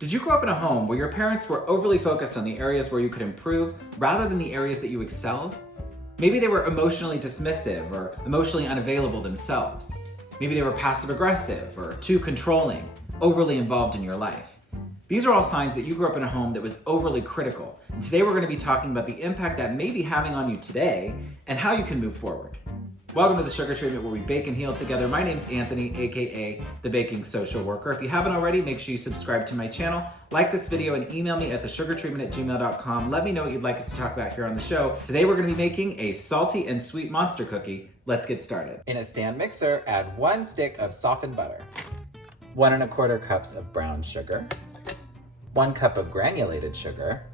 Did you grow up in a home where your parents were overly focused on the areas where you could improve rather than the areas that you excelled? Maybe they were emotionally dismissive or emotionally unavailable themselves. Maybe they were passive aggressive or too controlling, overly involved in your life. These are all signs that you grew up in a home that was overly critical. And today we're going to be talking about the impact that may be having on you today and how you can move forward. Welcome to the Sugar Treatment, where we bake and heal together. My name's Anthony, aka the Baking Social Worker. If you haven't already, make sure you subscribe to my channel, like this video, and email me at thesugartreatment@gmail.com. Let me know what you'd like us to talk about here on the show. Today we're going to be making a salty and sweet monster cookie. Let's get started. In a stand mixer, add 1 stick of softened butter, 1 1/4 cups of brown sugar, 1 cup of granulated sugar,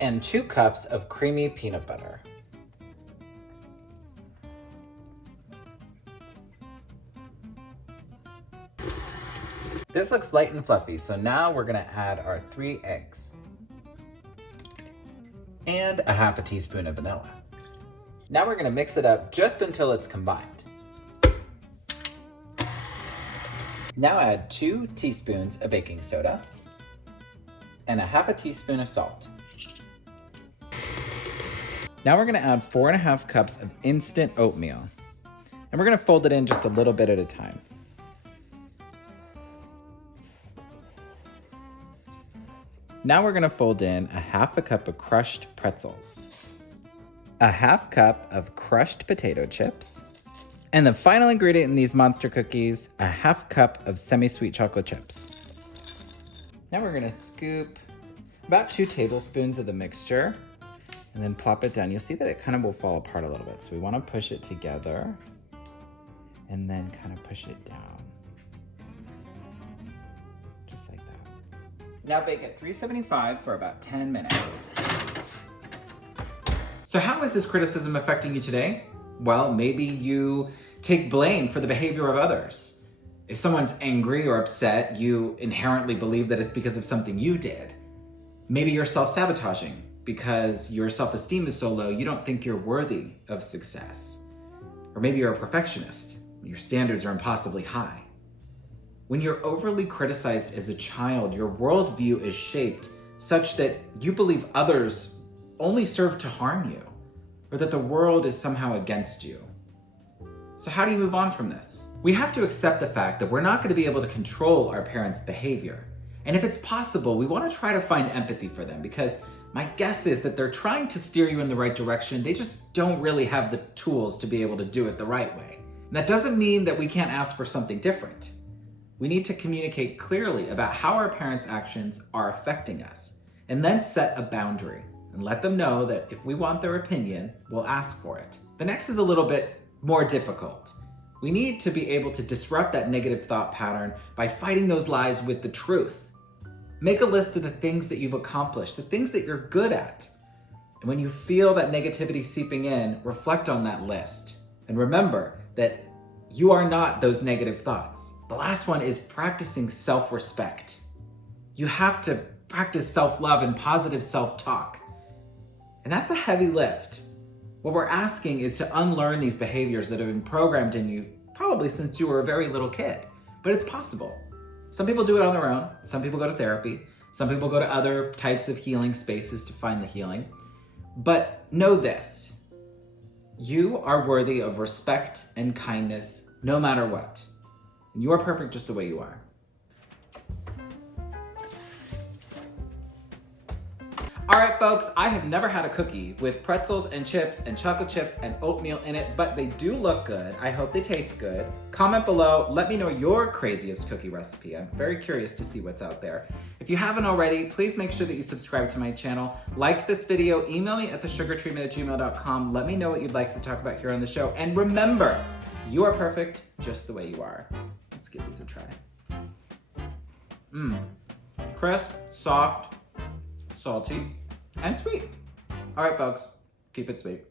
and 2 cups of creamy peanut butter. This looks light and fluffy, so now we're gonna add our 3 eggs and a half a teaspoon of vanilla. Now we're gonna mix it up just until it's combined. Now add 2 teaspoons of baking soda and a half a teaspoon of salt. Now we're gonna add 4 1/2 cups of instant oatmeal, and we're gonna fold it in just a little bit at a time. Now we're gonna fold in a half a cup of crushed pretzels, a half cup of crushed potato chips, and the final ingredient in these monster cookies, a half cup of semi-sweet chocolate chips. Now we're gonna scoop about 2 tablespoons of the mixture and then plop it down. You'll see that it kind of will fall apart a little bit. So we wanna push it together and then kind of push it down. Now bake at 375 for about 10 minutes. So how is this criticism affecting you today? Well, maybe you take blame for the behavior of others. If someone's angry or upset, you inherently believe that it's because of something you did. Maybe you're self-sabotaging because your self-esteem is so low you don't think you're worthy of success. Or maybe you're a perfectionist. Your standards are impossibly high. When you're overly criticized as a child, your worldview is shaped such that you believe others only serve to harm you, or that the world is somehow against you. So how do you move on from this? We have to accept the fact that we're not going to be able to control our parents' behavior. And if it's possible, we want to try to find empathy for them, because my guess is that they're trying to steer you in the right direction. They just don't really have the tools to be able to do it the right way. And that doesn't mean that we can't ask for something different. We need to communicate clearly about how our parents' actions are affecting us, and then set a boundary and let them know that if we want their opinion, we'll ask for it. The next is a little bit more difficult. We need to be able to disrupt that negative thought pattern by fighting those lies with the truth. Make a list of the things that you've accomplished, the things that you're good at. And when you feel that negativity seeping in, reflect on that list. And remember that you are not those negative thoughts. The last one is practicing self-respect. You have to practice self-love and positive self-talk. And that's a heavy lift. What we're asking is to unlearn these behaviors that have been programmed in you probably since you were a very little kid. But it's possible. Some people do it on their own. Some people go to therapy. Some people go to other types of healing spaces to find the healing. But know this: you are worthy of respect and kindness no matter what. And you are perfect just the way you are. All right, folks, I have never had a cookie with pretzels and chips and chocolate chips and oatmeal in it, but they do look good. I hope they taste good. Comment below, let me know your craziest cookie recipe. I'm very curious to see what's out there. If you haven't already, please make sure that you subscribe to my channel, like this video, email me at thesugartreatment@gmail.com. Let me know what you'd like to talk about here on the show. And remember, you are perfect just the way you are. Let's give these a try. Crisp, soft, salty, and sweet. All right, folks, keep it sweet.